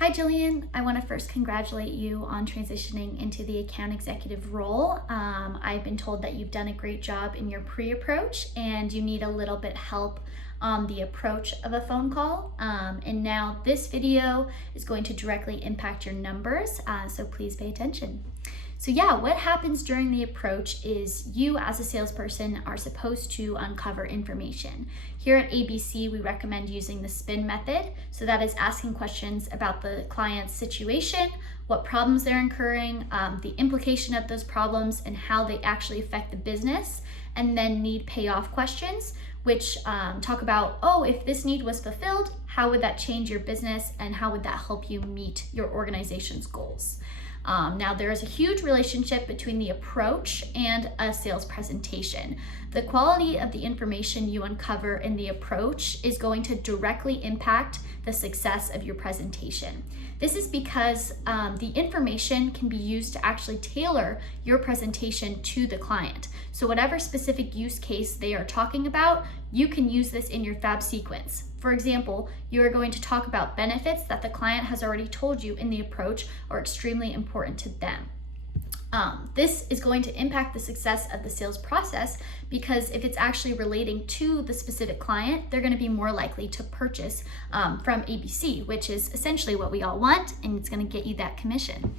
Hi Jillian, I want to first congratulate you on transitioning into the account executive role. I've been told that you've done a great job in your pre-approach and you need a little bit help on the approach of a phone call. And now this video is going to directly impact your numbers, so please pay attention. So yeah, what happens during the approach is you as a salesperson are supposed to uncover information. Here at ABC, we recommend using the SPIN method. So that is asking questions about the client's situation, what problems they're incurring, the implication of those problems, and how they actually affect the business. And then need payoff questions, which talk about, if this need was fulfilled, how would that change your business and how would that help you meet your organization's goals? Now, there is a huge relationship between the approach and a sales presentation. The quality of the information you uncover in the approach is going to directly impact the success of your presentation. This is because the information can be used to actually tailor your presentation to the client. So whatever specific use case they are talking about, you can use this in your fab sequence. For example, you are going to talk about benefits that the client has already told you in the approach are extremely important to them. This is going to impact the success of the sales process because if it's actually relating to the specific client, they're going to be more likely to purchase from ABC, which is essentially what we all want, and it's going to get you that commission.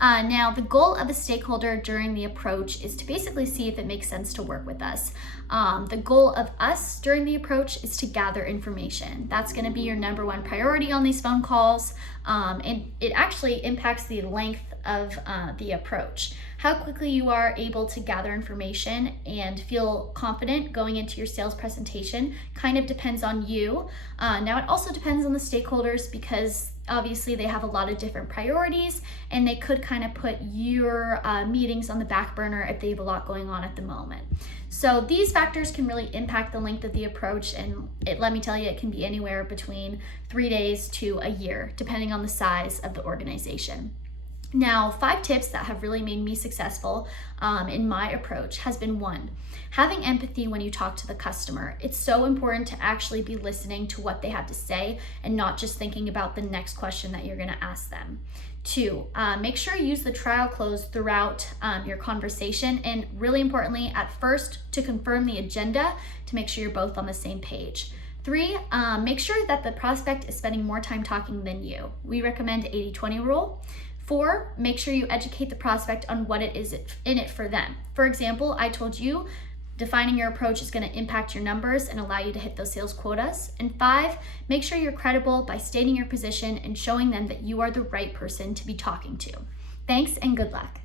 Now, the goal of a stakeholder during the approach is to basically see if it makes sense to work with us. The goal of us during the approach is to gather information. That's going to be your number one priority on these phone calls, and it actually impacts the length of the approach. How quickly you are able to gather information and feel confident going into your sales presentation kind of depends on you. Now, it also depends on the stakeholders because obviously they have a lot of different priorities and they could kind of put your meetings on the back burner if they have a lot going on at the moment. So these factors can really impact the length of the approach, and let me tell you, it can be anywhere between 3 days to a year, depending on the size of the organization. Now, 5 tips that have really made me successful in my approach has been 1, having empathy when you talk to the customer. It's so important to actually be listening to what they have to say and not just thinking about the next question that you're going to ask them. 2, make sure you use the trial close throughout your conversation, and really importantly, at first, to confirm the agenda to make sure you're both on the same page. 3, make sure that the prospect is spending more time talking than you. We recommend 80-20 rule. 4, make sure you educate the prospect on what it is in it for them. For example, I told you defining your approach is going to impact your numbers and allow you to hit those sales quotas. And 5, make sure you're credible by stating your position and showing them that you are the right person to be talking to. Thanks and good luck.